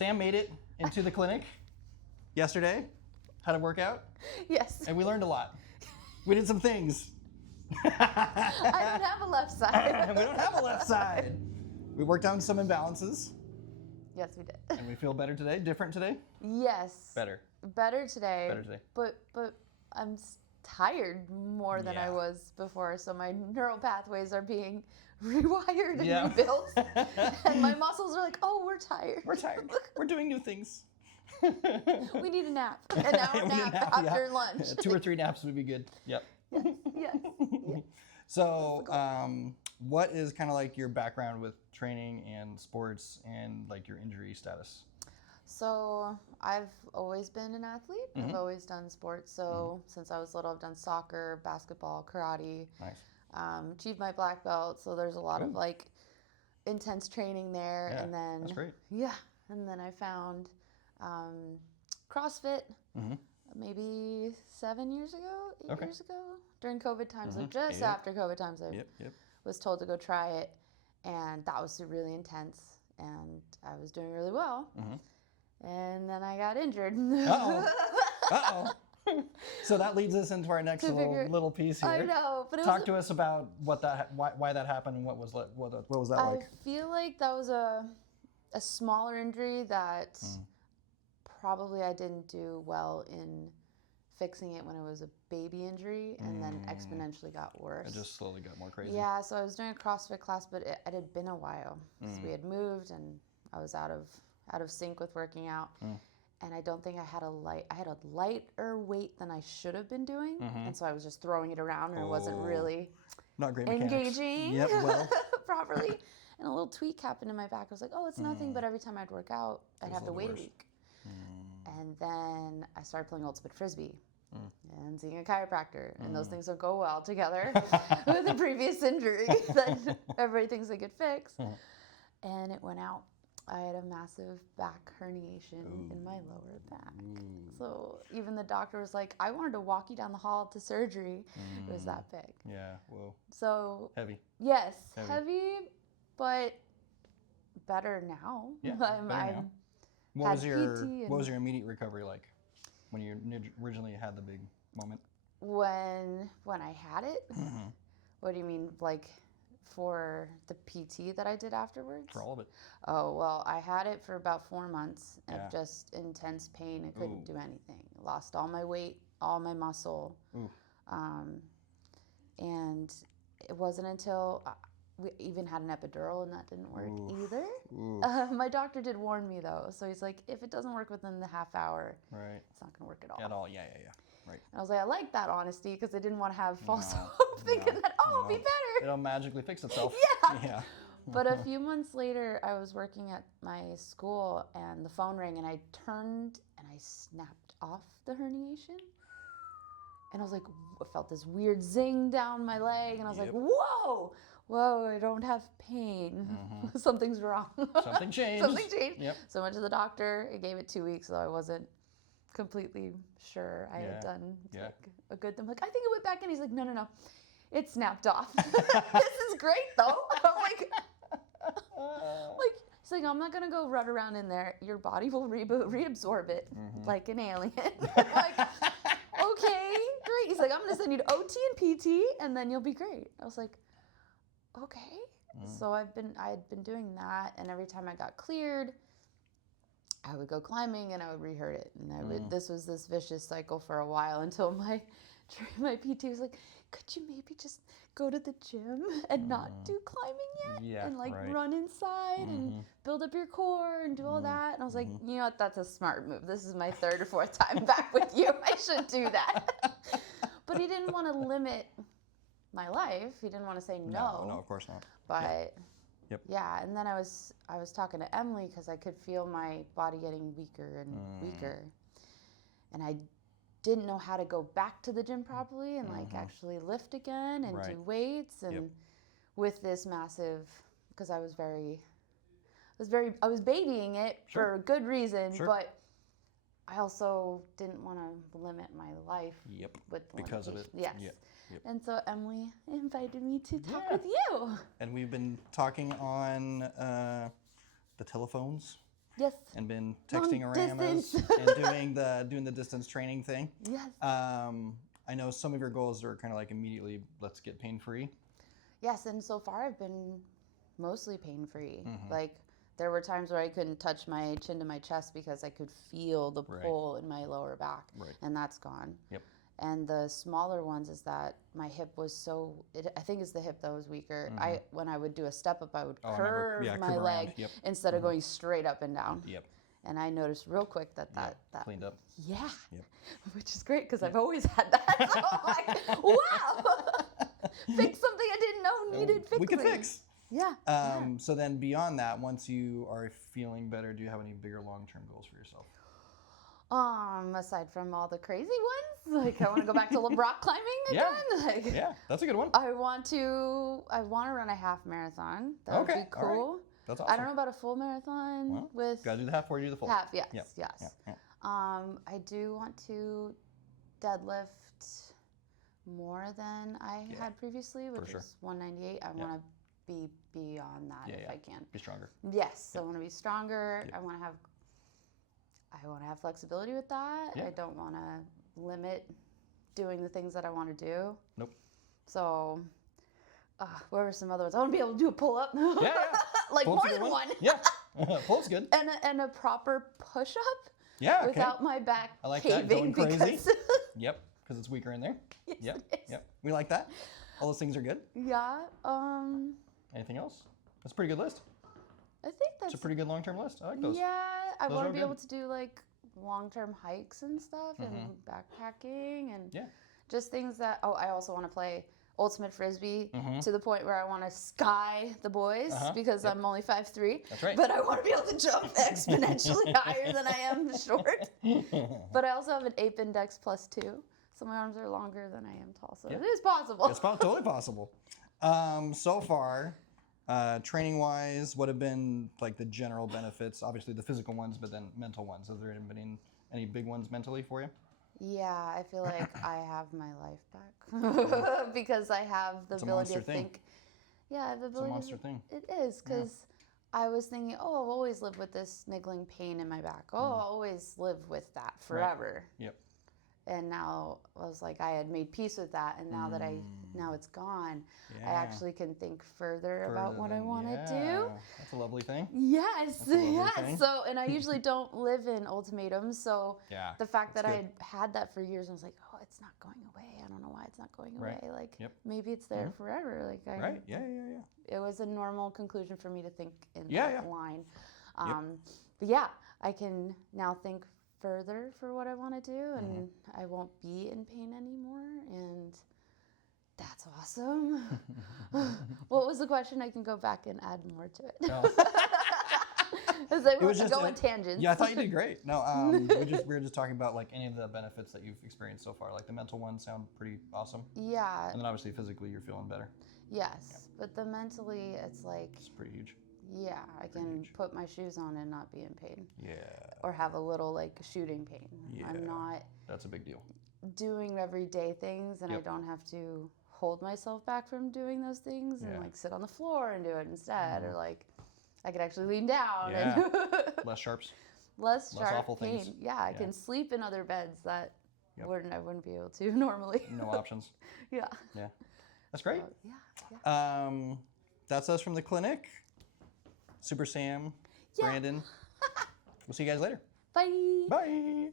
Sam made it into the clinic yesterday, had a workout, Yes. and we learned a lot. We did some things. I don't have a left side. We don't have a left side. We worked on some imbalances, Yes, we did. and we feel better today, different today. Yes. Better. Better today. Better today. But I'm tired more than I Yeah. was before, so my neural pathways are being rewired and Yeah. rebuilt. And my muscles are like, oh, we're tired. We're tired. We're doing new things. We need a nap. An hour We need a nap nap, after yeah. lunch. 2 or 3 naps would be good. Yep. Yes. So, what is kind of like your background with training and sports and like your injury status? So I've always been an athlete. Mm-hmm. I've always done sports. So since I was little, I've done soccer, basketball, karate. Nice. Achieved my black belt. So there's a lot of Ooh. like intense training there. Yeah, And then that's great. Yeah, and then I found CrossFit Mm-hmm. maybe 7 years ago, 8 Okay. years ago during COVID times. So Mhm. just Yep. after COVID times, I Yep. was told to go try it, and that was really intense. And I was doing really well. Mhm. And then I got injured. Uh-oh. So that leads us into our next To figure- little piece here. I know, but it Talk was. to us about why that happened and what was that I like? feel like that was a smaller injury that Mm. probably I didn't do well in fixing it when it was a baby injury, and then exponentially got worse. It just slowly got more crazy. Yeah, so I was doing a CrossFit class, but it had been a while because we had moved, and I was out of sync with working out. And I don't think I had a lighter weight than I should have been doing, and so I was just throwing it around, and it wasn't Oh. really Not great mechanics. engaging Yep. Well. properly. And a little tweak happened in my back. I was like, oh, it's nothing, but every time I'd work out, I'd was have a to little wait a worse. week. And then I started playing ultimate frisbee and seeing a chiropractor, and those things don't go well together with a previous injury that everybody thinks they could fix. And it went out. I had a massive back herniation in my lower back. So even the doctor was like, I wanted to walk you down the hall to surgery. It was that big. Yeah. Whoa. So Heavy. yes, Heavy. heavy, but better now. Yeah, better now. What had was your PT What was your immediate recovery like when you originally had the big moment? when I had it. Mm-hmm. What do you mean, like for the PT that I did afterwards? For all of it. Oh, well, I had it for about 4 months Yeah. of just intense pain. I couldn't Ooh. do anything. Lost all my weight, all my muscle. Ooh. And it wasn't until we even had an epidural, and that didn't work either. Ooh. My doctor did warn me, though. So he's like, if it doesn't work within the half hour, Right. it's not going to work at all. At all. Yeah. Right. And I was like, I like that honesty because I didn't want to have false No, hope thinking no, that, oh, it'll be no. better. It'll magically fix itself. Yeah. Yeah. But a few months later, I was working at my school, and the phone rang, and I turned and I snapped off the herniation. And I was like, I felt this weird zing down my leg, and I was like, Yep. whoa, I don't have pain. Something's wrong. Something changed. Something changed. Yep. So I went to the doctor. It gave it 2 weeks, so I wasn't completely sure I had done like a good thing. I'm like, I think it went back in. He's like, no. It snapped off. This is great, though. I'm like, he's like, I'm not going to go run around in there. Your body will reabsorb it like an alien. I'm like, okay, great. He's like, I'm going to send you to OT and PT, and then you'll be great. I was like, okay. So I had been doing that, and every time I got cleared, I would go climbing and I would rehurt it, and I would. This was this vicious cycle for a while until my PT was like, "Could you maybe just go to the gym and not do climbing yet, Yeah, and like right. run inside and build up your core and do all that?" And I was like, "You know what? That's a smart move. This is my 3rd or 4th time back with you. I should do that." But he didn't want to limit my life. He didn't want to say no. No, of course not. But Yep. yeah, and then I was talking to Emily because I could feel my body getting weaker and weaker, and I didn't know how to go back to the gym properly and like actually lift again and Right. do weights and Yep. with this massive, because I was babying it Sure. for a good reason, Sure. but I also didn't want to limit my life Yep. with the Because of it. limitation. Yes. Yep. And so Emily invited me to talk with you. And we've been talking on the telephones Yes. and been Long texting Aramas distance. and doing the distance training thing. Yes. I know some of your goals are kind of like immediately, let's get pain free. Yes, and so far I've been mostly pain-free. Mhm. Like there were times where I couldn't touch my chin to my chest because I could feel the Right. pull in my lower back, Right. and that's gone. Yep. And the smaller ones is that my hip was so. I think it's the hip that was weaker. When I would do a step up, I would Oh, I remember. curve Yeah, my curve around. leg Yep. instead of going straight up and down. Yep. And I noticed real quick that Cleaned up. yeah, Yep. which is great because I've always had that. So I'm like, wow, fix something I didn't know needed fixing. We can fix. Yeah. So then beyond that, once you are feeling better, do you have any bigger long-term goals for yourself? Aside from all the crazy ones, like I want to go back to rock climbing again. Yeah. Like, Yeah, that's a good one. I want to run a half marathon. That would be Okay, all right. cool. That's awesome. I don't know about a full marathon Well, with Gotta do the half before you do the full. half. Yes, Yep, yes. yep, yep. I do want to deadlift more than I Yeah, had previously, which sure. is 198. I want to be beyond that Yeah, if yeah. I can. Be stronger. Yes, I want to be stronger. Yep. I want to have flexibility with that. Yeah. I don't want to limit doing the things that I want to do. Nope. So, what were some other ones? I want to be able to do a pull up. Yeah, yeah. Like Pull-up's more a good than one. Yeah. Pull's good. And a proper push up Yeah, okay. without my back I like that, caving going crazy. because Yep, because it's weaker in there. Yes, Yep, it is. yep. We like that. All those things are good. Yeah. Anything else? That's a pretty good list. I think It's that's a pretty good long-term list. I like those. Yeah, I Those want are to be good. able to do like long-term hikes and stuff and backpacking and Yeah. just things that I also want to play ultimate frisbee Mhm. to the point where I want to sky the boys because Yep. I'm only 5'3". That's right. But I want to be able to jump exponentially higher than I am short. But I also have an ape index +2, so my arms are longer than I am tall. So it is possible. It's totally possible. So far, training-wise, what have been like the general benefits? Obviously the physical ones, but then mental ones. Has there been any big ones mentally for you? Yeah, I feel like I have my life back because I have the It's a ability to monster thing. think. Yeah, I have the It's a ability. monster thing. It is because I was thinking, I've always lived with this niggling pain in my back. I'll always live with that forever. Yep. And now I was like, I had made peace with that, and now that now it's gone, I Yeah. actually can think further about what I than- want to yeah. do. That's a lovely thing. Yes, a lovely yes. thing. So, and I usually don't live in ultimatums, so Yeah. the fact that that's I good. had that for years, I was like, oh, it's not going away. I don't know why it's not going Right. away. Like, Yep. maybe it's there forever. Like, Right. Yeah. it was a normal conclusion for me to think in Yeah, that yeah. line. But yeah, I can now think further for what I want to do, and I won't be in pain anymore, and that's awesome. What was the question? I can go back and add more to it. No. As I It was just go on tangents. Yeah, I thought you did great. No, we were just talking about like any of the benefits that you've experienced so far. Like the mental ones sound pretty awesome, Yeah, and then obviously physically you're feeling better. yes. But the mentally, it's like, It's pretty huge. yeah, I can put my shoes on and not be in pain. Yeah, Or have a little like shooting pain. Yeah. I'm not that's a big deal. doing everyday things, and I Yep. don't have to hold myself back from doing those things and Yeah. like sit on the floor and do it instead, or like I could actually lean down Yeah. and Less sharps. less Less sharp awful pain. things. Yeah, I Yeah. can sleep in other beds that Yep. I wouldn't be able to normally. No options. Yeah. Yeah, that's great. So, yeah. That's us from the clinic. Super Sam, Yeah. Brandon. We'll see you guys later. Bye. Bye.